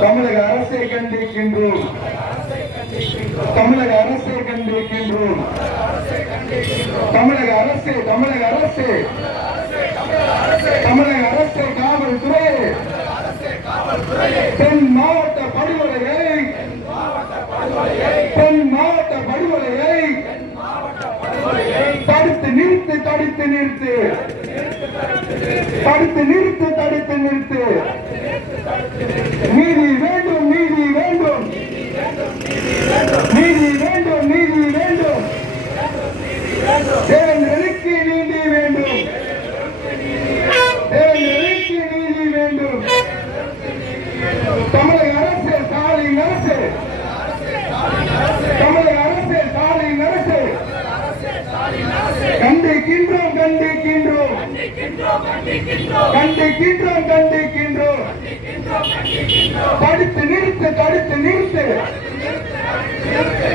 தமிழக அரசை கண்டிக்கின்றோம். தமிழக அரசை கண்டிக்கின்றோம். தமிழக அரசு தமிழக அரசு. தமிழக அரசு காவல்துறை. தென் மாவட்ட படுகொலையை. தென் மாவட்ட படுகொலையை. தடுத்து நிறுத்து தடுத்து நிறுத்து. தடுத்து நிறுத்து நீதி வேண்டும் நீதி வேண்டும் நீதி வேண்டும் நீதி வேண்டும் தேவர்களுக்கு நீதி வேண்டும் தேவர்களுக்கு நீதி வேண்டும் தமிழக அரசு ஸ்டாலின் அரசு தமிழக அரசு ஸ்டாலின் அரசு கண்டிக்கின்றோம் கண்டிக்கின்றோம் கண்டிக்கின்றோம். கண்டிக்கின்றோம் தடுத்து நிறுத்து தடுத்து நிறுத்து.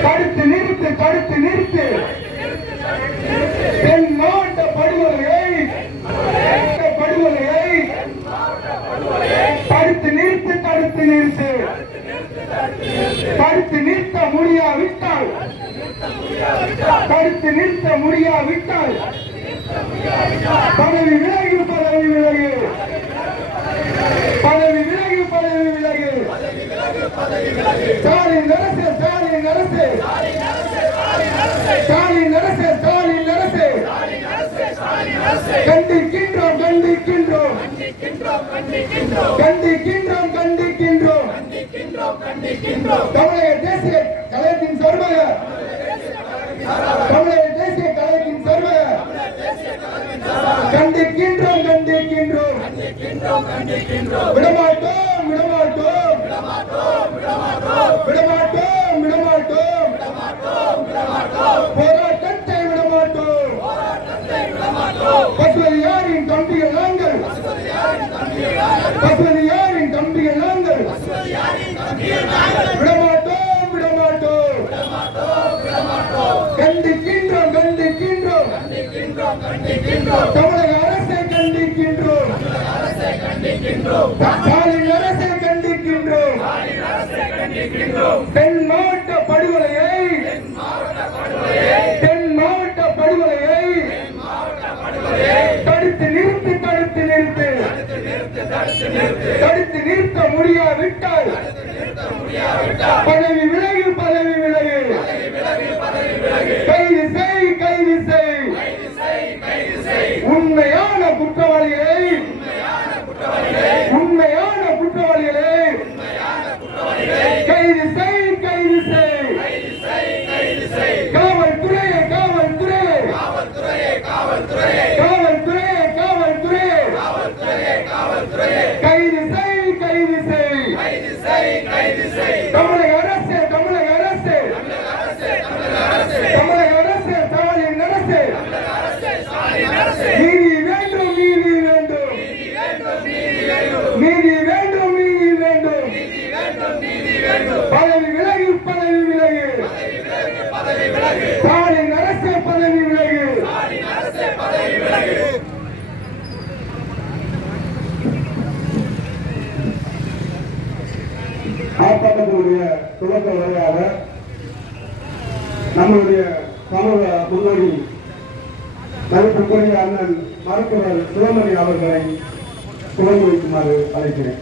தடுத்து நிறுத்து தடுத்து நிறுத்து. தென் மாவட்ட படுகொலையை படுகொலையை. தடுத்து நிறுத்து தடுத்து நிறுத்து. தடுத்து நிறுத்த முடியாவிட்டால் தடுத்து நிறுத்த முடியாவிட்டால் பதவி விலகு பதவி விலகு பதவி விலகு பதவி விலகு ஸ்டாலின் அரசு ஸ்டாலின் அரசு ஸ்டாலின் அரசு ஸ்டாலின் அரசு கண்டிக்கின்றோம் கண்டிக்கின்றோம். கண்டிக்கின்றோம் கண்டிக்கின்றோம். தமிழக தேசிய கலையத்தின் சார்பாக தமிழக தேசிய கலையத்தின் சார்பாக கண்டிக்கின்றோம் கண்டிக்கின்றோம். விடமாட்டோம். விடமாட்டோம் விடமாட்டோம் விடமாட்டோம் போராட்டத்தை விடமாட்டோம் பசுவது யாரின் தம்பிகள் நாங்கள் பசுவது யாரின் தம்பிகள் நாங்கள். விடமாட்டோம் விடமாட்டோம். கண்டிக்கின்றோம் கண்டிக்கின்றோம். தமிழக அரசை கண்டிக்கின்றோம். கண்டிக்கின்றோம் அரசை கண்டிக்கின்றோம் தென் மாவட்ட படுகொலையை தென் மாவட்ட படுகொலையை தடுத்து நிறுத்து தடுத்து நிறுத்து தடுத்து நிறுத்த முடியாவிட்டால் பதவி விலகு பதவி விலகு கைது செய் கைது செய் உண்மையான குற்றவாளிகளை உண்மையான குற்றவாளிகளை கைது செய் கைது செய் காவல்துறையே காவல்துறையே காவல்துறையே காவல்துறையே கைது செய் கைது செய் தமிழக அரசு தமிழக அரசு. தமிழக அரசு ஸ்டாலின் அரசு. நீதி வேண்டும் நீதி வேண்டும் நீதி வேண்டும் நீதி வேண்டும் பதவி விலகு பதவி விலகு ஸ்டாலின் அரசு பதவி விலகு ஆர்ப்பாட்டத்தினுடைய துவக்க உரையாக நம்முடைய சமூக முன்னோடி மதிப்புக்குரிய அண்ணன் மருத்துவர் சிவமணி அவர்களை துவங்கி வைக்குமாறு அழைக்கிறேன்.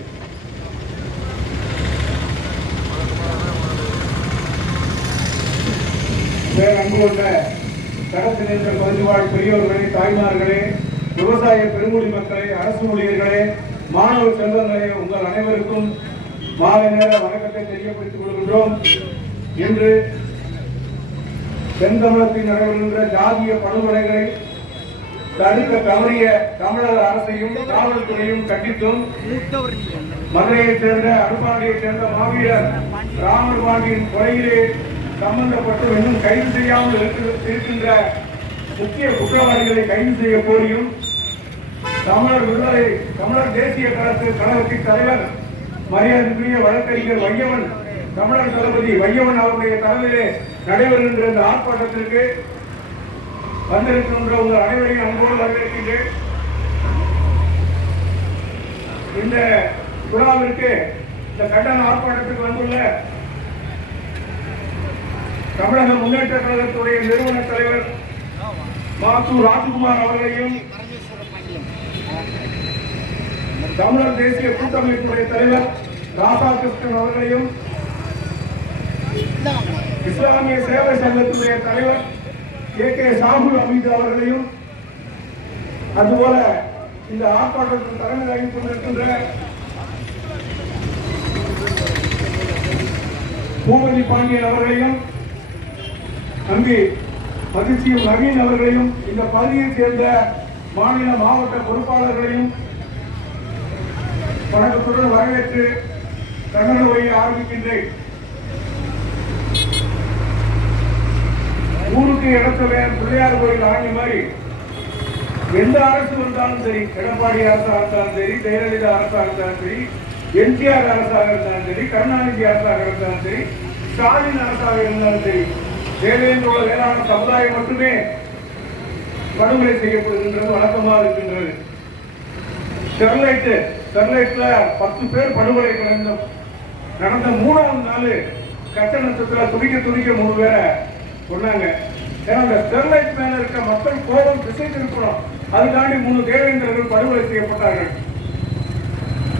அன்பு கொண்ட கடத்து நின்ற பகுதிவாழ் பெரியோர்களே தாய்மார்களே விவசாய பெருமொழி மக்களே அரசு ஊழியர்களே மாணவ செல்வங்களே உங்கள் அனைவருக்கும் மாலை நேர வணக்கத்தை தெரியப்படுத்திக் கொள்கின்றோம். இன்று தென்தமிழத்தில் நடைபெறுகின்ற ஜாதிய படுகொலைகளை தடுக்க தவறிய தமிழக அரசையும் காவல்துறையும் கண்டித்தும் மதுரையைச் சேர்ந்த அடுப்பாண்டியைச் சேர்ந்த மாவீரர் ராமர் பாண்டியின் கொலையிலே சம்பந்தப்பட்டு இன்னும் கைது செய்யாமல் இருக்கின்ற முக்கிய குற்றவாளிகளை கைது செய்ய கோரியும் தமிழர் விடுதலை தமிழர் தேசிய கழக கழகத்தின் தலைவர் மரியாதைக்குரிய வழக்கறிஞர் வையவன் தமிழர் தளபதி வையவன் அவருடைய தலைமையிலே நடைபெறுகின்ற இந்த ஆர்ப்பாட்டத்திற்கு வந்திருக்கின்ற உங்கள் அனைவரையும் அன்போடு வரவேற்கின்றேன். இந்த விழாவிற்கு இந்த கண்டன ஆர்ப்பாட்டத்துக்கு வந்துள்ள தமிழக முன்னேற்ற கழகத்துடைய நிறுவன தலைவர் மாசு ராஜ்குமார் அவர்களையும் தமிழர் தேசிய கூட்டமைப்புடைய தலைவர் ராதாகிருஷ்ணன் அவர்களையும் இஸ்லாமிய சேவை சங்கத்துடைய தலைவர் ஏ கே சாகுல் அமீது அவர்களையும் அதுபோல இந்த ஆர்ப்பாட்டத்தில் தலைமை வகித்துக் கொண்டிருக்கின்ற பூபதி பாண்டியன் அவர்களையும் தம்பி மகிழ்ச்சியும் நவீன் அவர்களையும் இந்த பகுதியைச் சேர்ந்த மாநில மாவட்ட பொறுப்பாளர்களையும் வணக்கத்துடன் வரவேற்று கண்டன உரையை ஆரம்பிக்கின்றேன் ஊருக்கு இடத்துல பிள்ளையார் கோயில் ஆணி மாதிரி எந்த அரசு வந்தாலும் சரி எடப்பாடி அரசாக இருந்தாலும் சரி ஜெயலலிதா அரசாக இருந்தாலும் சரி எம்ஜிஆர் அரசாக இருந்தாலும் சரி கருணாநிதி அரசாக இருந்தாலும் சரி ஸ்டாலின் அரசாக இருந்தாலும் சரி தேவேந்திர வேளாண் சமுதாயம் மட்டுமே படுகொலை செய்யப்படுகின்றது வழக்கமாக இருக்கின்றது. ஸ்டெர்லைட் ஸ்டெர்லைட்ல பத்து பேர் படுகொலை நடந்த நடந்த மூணாவது நாள் கட்டணத்துல துடிக்க துடிக்க மூணு பேரை சொன்னாங்க ஏன்னா அந்த ஸ்டெர்லைட் மேல இருக்க மக்கள் கோபம் திசை திருப்பணும். அதுக்காண்டி மூணு தேவேந்திரர்கள் படுகொலை செய்யப்பட்டார்கள்.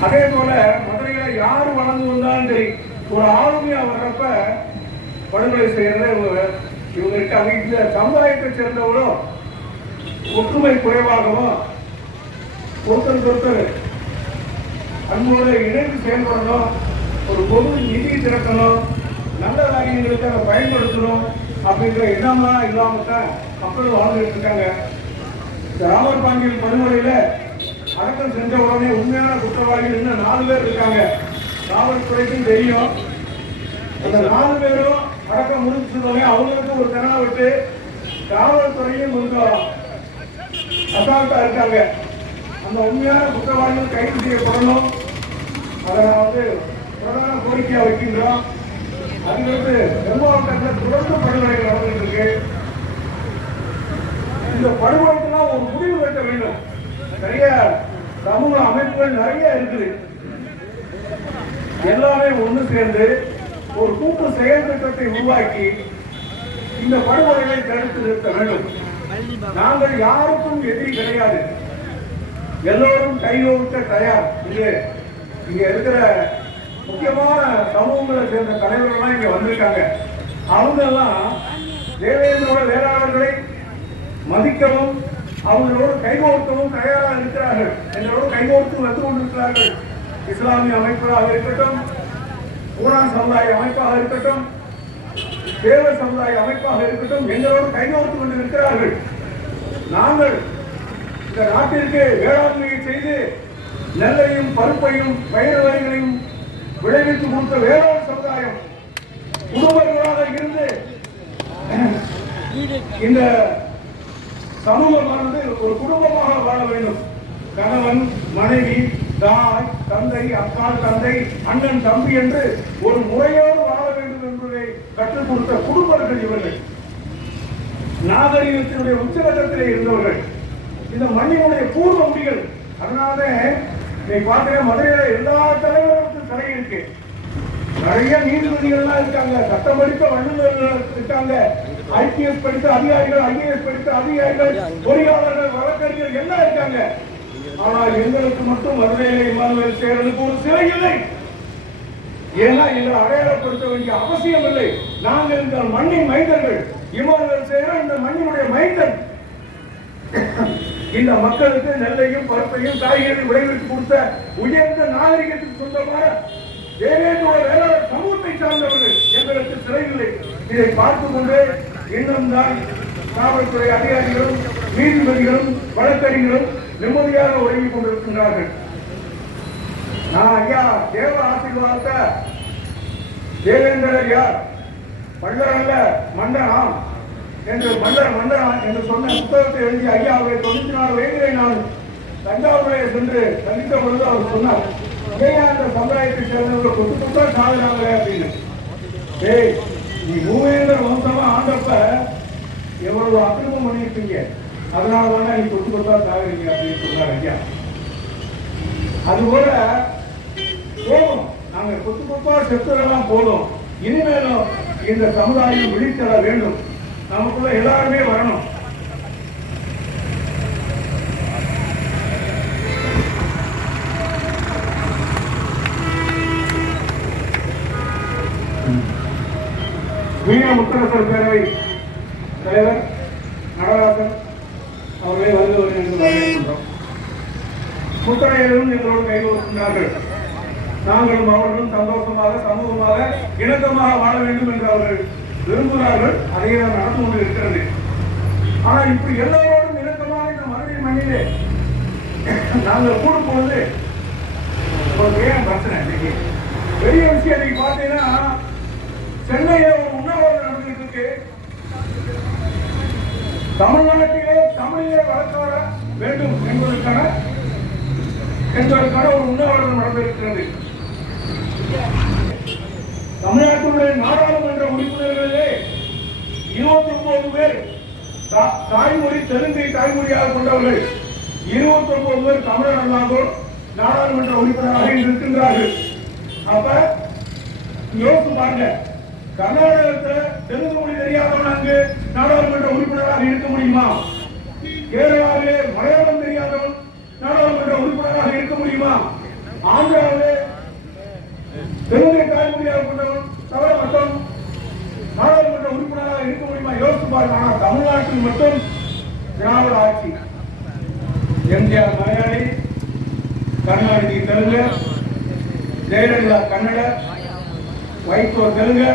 அதே போல மதுரையில யார் வளர்ந்து வந்தாலும் சரி ஒரு ஆளுமையா வர்றப்ப படுகொலை செய்யறத இவங்க இவங்க இருக்காங்க இந்த சமுதாயத்தை சேர்ந்தவரும் ஒற்றுமை குறைவாகவும் ஒருத்தருக்கு ஒருத்தர் அன்போடு இணைந்து செயல்படணும் ஒரு பொது நிதி திறக்கணும் நல்ல காரியங்களுக்கு அதை பயன்படுத்தணும் அப்படிங்கிற எண்ணம்லாம் இல்லாமல் தான் மக்கள் வாழ்ந்துட்டு இருக்காங்க. இந்த ராமர் பாண்டியன் படுகொலையில அடக்கம் செஞ்ச உடனே உண்மையான குற்றவாளிகள் இன்னும் நாலு பேர் இருக்காங்க. காவல்துறைக்கும் தெரியும். அந்த நாலு பேரும் அடக்கம் முடிச்சதுமே அவங்களுக்கு ஒரு திறனை விட்டு காவல்துறையும் கொஞ்சம் அசால்ட்டா இருக்காங்க. அந்த உண்மையான குற்றவாளிகள் கைது செய்யப்படணும். அதை நான் வந்து பிரதான கோரிக்கையா வைக்கின்றோம். அதுக்கடுத்து தென் மாவட்டத்தில் தொடர்ந்து படுகொலைகள் நடந்துட்டு இருக்கு. இந்த படுகொலைக்கெல்லாம் ஒரு முடிவு கட்ட வேண்டும். நிறைய சமூக அமைப்புகள் நிறைய இருக்குது. எல்லாமே ஒன்று சேர்ந்து ஒரு கூட்டு செயல் திட்டத்தை உருவாக்கி இந்த படுகொலைகளை தடுத்து நிறுத்த வேண்டும். நாங்கள் யாருக்கும் எதிரி கிடையாது. எல்லோரும் கையோட்ட தயார். இது இங்கே இருக்கிற முக்கியமான சமூகங்களை சேர்ந்த தலைவர்கள்லாம் இங்கே வந்திருக்காங்க. அவங்கெல்லாம் தேவேந்திரோட வேளாளர்களை மதிக்கவும் அவங்களோடு கைகோர்க்கவும் தயாராக இருக்கிறார்கள். எங்களோடு கைகோர்த்து வந்து கொண்டிருக்கிறார்கள். இஸ்லாமிய அமைப்பாக இருக்கட்டும் பூனா சமுதாய அமைப்பாக இருக்கட்டும் தேவ சமுதாய அமைப்பாக இருக்கட்டும் எங்களோடு கைகோர்த்து கொண்டு இருக்கிறார்கள். நாங்கள் இந்த நாட்டிற்கு வேளாண்மையை செய்து நெல்லையும் பருப்பையும் பயிர் வகைகளையும் விளைவித்து கொடுத்த வேளாண் சமுதாயம் குடும்பங்களாக இருந்து இந்த சமூகமானது ஒரு குடும்பமாக வாழ வேண்டும். கணவன் மனைவி தாய் தந்தை அக்கா தந்தை அண்ணன் தம்பி என்று ஒரு முறையோடு வாழ வேண்டும் என்பதை கற்றுக் கொடுத்த குடும்பர்கள் இவர்கள். நாகரிகத்தினுடைய உச்சகட்டத்திலே இருந்தவர்கள். இந்த மண்ணினுடைய பூர்வ முடிகள் அதனாலே நீ பார்க்கிற மதுரையில எல்லா தலைவர்களுக்கும் சிலை இருக்கு. நிறைய நீதிபதிகள்லாம் இருக்காங்க. சட்டம் படித்த வல்லுநர்கள் இருக்காங்க. ஐபிஎஸ் படித்த அதிகாரிகள் ஐஏஎஸ் படித்த அதிகாரிகள் பொறியாளர்கள் வழக்கறிஞர் எல்லாம் இருக்காங்க. ஆனால் எங்களுக்கு மட்டும் மதுரையில இமானுவேல் சேரனுக்கு ஒரு சிலை இல்லை. ஏன்னா எங்களை அடையாளப்படுத்த வேண்டிய அவசியம் இல்லை. நாங்கள் இந்த மண்ணின் மைந்தர்கள். இமானுவேல் சேரன் இந்த மண்ணினுடைய மைந்தன். இந்த மக்களுக்கு நெல்லையும் பருப்பையும் காய்கறி விளைவித்து கொடுத்த உயர்ந்த நாகரிகத்துக்கு சொந்தமான தேவேந்திர வேளாண் சமூகத்தை சார்ந்தவர்கள் எங்களுக்கு சிறையில்லை. இதை பார்த்து கொண்டு இன்னும் தான் காவல்துறை அதிகாரிகளும் நீதிபதிகளும் வழக்கறிஞர்களும் நிம்மதியாக உறங்கிக் கொண்டிருக்கின்றார்கள். நான் ஐயா தேவ ஆசீர்வாதத்தை தேவேந்திரர் யார்? மன்னர் அல்ல மன்னனாம் என்று மன்னர் மன்னர் என்று சொன்ன புத்தகத்தை எழுதி ஐயா அவரை தொண்ணூத்தி நாலு வயதிலே நான் தஞ்சாவூரிலே சென்று சந்தித்த பொழுது அவர் சொன்னார் அந்த சமுதாயத்தை சேர்ந்தவர்கள் கொத்து கொத்தா சாதனாங்களே அப்படின்னு. ஏய் நீ மூவேந்தர் வம்சமா ஆண்டப்ப எவ்வளவு அக்கிரமம் பண்ணியிருப்பீங்க அதனால தானே நீ கொத்து கொத்தா சாகுறீங்க அப்படின்னு சொன்னார் ஐயா. அதுபோல போகும் நாங்கள் கொத்து கொத்தா செத்துறதெல்லாம் போதும். இனிமேலும் இந்த சமுதாயம் விழித்தர வேண்டும். நமக்குள்ள எல்லாருமே வரணும். மீன முத்தரசர் பேரவை தலைவர் நடராசன் அவர்களை வந்து வரவேற்கின்றோம். முத்தரையரும் எங்களோடு கைகோர்க்கின்றார்கள் நாங்களும் அவர்களும் சந்தோஷமாக சமூகமாக இணக்கமாக வாழ வேண்டும் என்று அவர்கள் விரும்புகிறார்கள் அதையே தான் நடந்து கொண்டு இருக்கிறது. ஆனால் இப்படி எல்லோரோடும் இணக்கமாக இந்த மதுரை மண்ணிலே நாங்கள் கூடும் பொழுது ஏன் பிரச்சனை இன்னைக்கு? பெரிய விஷயம் இன்னைக்கு பார்த்தீங்கன்னா சென்னையில ஒரு உண்ணாவிரதம் நடந்துட்டு இருக்கு தமிழ்நாட்டிலே தமிழிலே வளர்க்க வர வேண்டும் என்பதற்கான என்பதற்கான ஒரு உண்ணாவிரதம் நடந்திருக்கிறது. தமிழ்நாட்டினுடைய நாடாளுமன்ற உறுப்பினர்களே இருபத்தி ஒன்பது பேர் தா- தாய்மொழி தெலுங்கை தாய்மொழியாக கொண்டவர்கள் இருபத்தி ஒன்பது பேர் தமிழர் அல்லாதோர் நாடாளுமன்ற உறுப்பினராக இருக்கின்றார்கள். அப்ப யோசித்து பாருங்க கர்நாடகத்தில் தெலுங்கு மொழி தெரியாதவன் அங்கு நாடாளுமன்ற உறுப்பினராக இருக்க முடியுமா? கேரளாவிலே மலையாளம் தெரியாதவன் நாடாளுமன்ற உறுப்பினராக இருக்க முடியுமா? ஆந்திராவிலே தெலுங்கை தாய்மொழியாக கொண்டவன் தவிர மட்டும் நாடாளுமன்ற உறுப்பினராக இருக்க முடியுமா? யோசித்து பாருங்க. ஆனால் தமிழ்நாட்டில் மட்டும் திராவிட ஆட்சி. எம்ஜிஆர் மலையாளி கருணாநிதி தெலுங்கு ஜெயலலிதா கன்னட வைகோ தெலுங்கு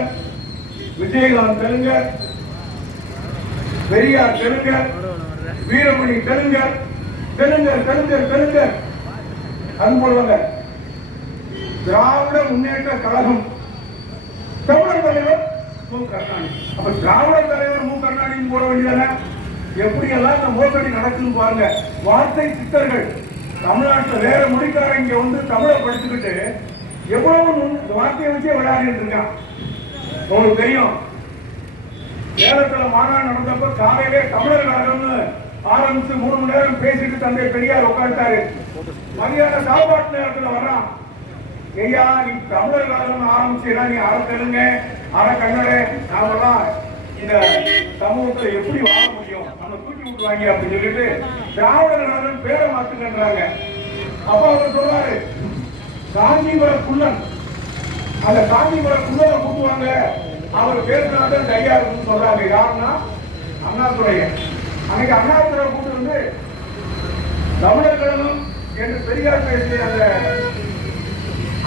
விஜயகாந்த் தெலுங்கு பெரியார் தெலுங்கு வீரமணி தெலுங்கு தெலுங்கர் தெலுங்கர் தெலுங்கர் அன்பு திராவிட முன்னேற்ற கழகம். திராவிட தலைவர் மு கருணாநிதி அப்ப திராவிட தலைவர் மு கருணாநிதி போட வேண்டியதானே? எப்படி எல்லாம் இந்த மோசடி நடக்குதுன்னு பாருங்க. வார்த்தை சித்தர்கள் தமிழ்நாட்டில் வேற மொழிக்காரங்க இங்க வந்து தமிழை படிச்சுக்கிட்டு எவ்வளவு நுண்- வார்த்தையை வச்சே விளையாடிட்டு இருக்கான். உங்களுக்கு தெரியும். சேலத்துல மாநாடு நடந்தப்ப காலையிலே தமிழர் கழகம்னு ஆரம்பிச்சு மூணு மணி நேரம் பேசிட்டு தந்தை பெரியார் உட்காந்துட்டாரு மதியான சாப்பாட்டு நேரத்தில் வர்றான். ஐயா நீ தமிழர் கழகம் ஆரம்பிச்சீங்கன்னா நீ அரை அற கண்ணடே கன்னட நாமெல்லாம் இந்த சமூகத்துல எப்படி வாழ முடியும்? நம்ம தூக்கி விட்டுவாங்க அப்படின்னு சொல்லிட்டு திராவிடர் பேரை மாத்துங்கன்றாங்க. அப்ப அவர் சொல்றாரு காஞ்சிபுர குள்ளன் அந்த காஞ்சிபுர குள்ளனை கூட்டுவாங்க அவர் பேசினாதான் கையா இருக்குன்னு சொல்றாங்க. யாருன்னா? அண்ணாதுரைய. அன்னைக்கு அண்ணாதுரை கூட்டு வந்து தமிழர் கழகம் என்று பெரியார் பேசிய அந்த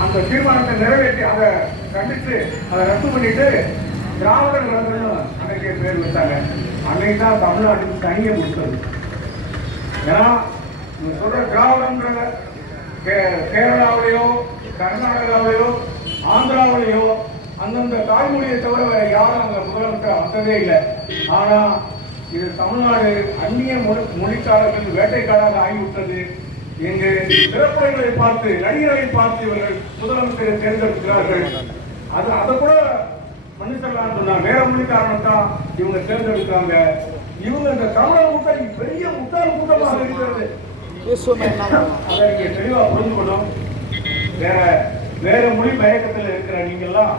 அந்த தீர்மானத்தை நிறைவேற்றி அதை கண்டித்து அதை ரத்து பண்ணிட்டு திராவிடர் கழகம்னு அன்னைக்கு பேர் வச்சாங்க. அன்னைக்கு தான் தமிழ்நாட்டுக்கு தனியை கொடுத்தது ஏன்னா நீங்க சொல்ற திராவிடம்ன்ற கே- கேரளாவிலேயோ கர்நாடகாவிலேயோ ஆந்திராவிலேயோ அந்தந்த தாய்மொழியை தவிர வேற யாரும் அந்த முதலமைச்சர் வந்ததே இல்லை. ஆனா இது தமிழ்நாடு அந்நிய மொழி மொழிக்காரர்கள் வேட்டைக்காராக ஆகிவிட்டது. இங்கு திரைப்படங்களை பார்த்து நடிகர்களை பார்த்து இவர்கள் முதலமைச்சரை தேர்ந்தெடுக்கிறார்கள். அது அதை கூட மன்னிச்சிடலாம் சொன்னா வேற மொழி காரணத்தான் இவங்க தேர்ந்தெடுக்கிறாங்க. இவங்க இந்த தமிழக கூட்டம் பெரிய முட்டாள் கூட்டமாக இருக்கிறது. அதை நீங்க தெளிவா புரிஞ்சுக்கணும் வேற வேற மொழி மயக்கத்தில் இருக்கிற நீங்கெல்லாம்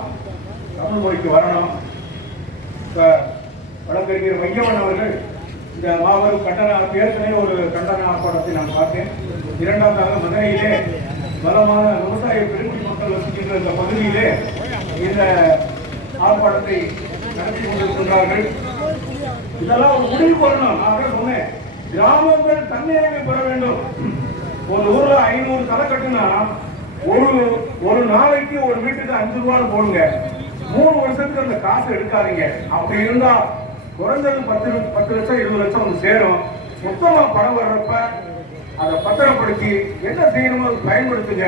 தமிழ் மொழிக்கு வரணும். வழக்கறிஞர் வையவன் அவர்கள் இந்த மாபெரும் கண்டன ஏற்கனவே ஒரு கண்டன ஆர்ப்பாட்டத்தை நான் பார்த்தேன். இரண்டாவதாக மதுரையிலே பலமான விவசாய பெருங்குடி மக்கள் வசிக்கின்ற இந்த பகுதியிலே இந்த ஆர்ப்பாட்டத்தை நடத்தி கொண்டிருக்கின்றார்கள். இதெல்லாம் ஒரு முடிவு வரணும் நான் சொன்னேன். கிராமங்கள் தன்னிறைமை பெற வேண்டும். ஒரு ஊர்ல ஐநூறு தலை கட்டுனா ஒரு ஒரு நாளைக்கு ஒரு வீட்டுக்கு அஞ்சு ரூபான்னு போடுங்க. மூணு வருஷத்துக்கு அந்த காசு எடுக்காதீங்க. அப்படி இருந்தா குறைஞ்சது பத்து பத்து லட்சம் இருபது லட்சம் வந்து சேரும். மொத்தமா பணம் வர்றப்ப அதை பத்திரப்படுத்தி என்ன செய்யணுமோ அதை பயன்படுத்துங்க.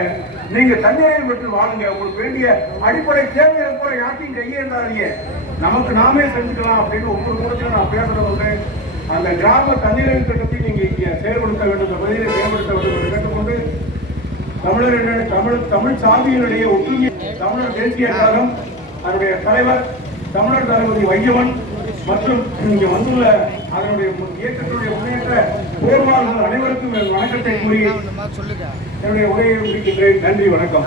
நீங்க தண்ணீரையும் பெற்று வாழுங்க. உங்களுக்கு வேண்டிய அடிப்படை தேவையை கூட யார்ட்டையும் கையேந்தாதீங்க நமக்கு நாமே செஞ்சுக்கலாம் அப்படின்னு ஒவ்வொரு கூடத்தில் நான் பேசுறது வந்து அந்த கிராம தண்ணீரின் திட்டத்தை நீங்க இங்கே செயல்படுத்த வேண்டும் இந்த பகுதியை செயல்படுத்த வேண்டும் என்று கேட்டுக்கொண்டு தமிழர் என்ன- தமிழ் தமிழ் சாதியினுடைய ஒற்றுமை தமிழர் தேசிய கழகம் அதனுடைய தலைவர் தமிழர் தளபதி வையவன் மற்றும் இங்கே வந்துள்ள அதனுடைய மு- இயக்கத்தினுடைய முன்னேற்ற போர்வாளர்கள் அனைவருக்கும் வணக்கத்தை கூறி என்னுடைய உரையை முடிக்கின்றேன். நன்றி வணக்கம்.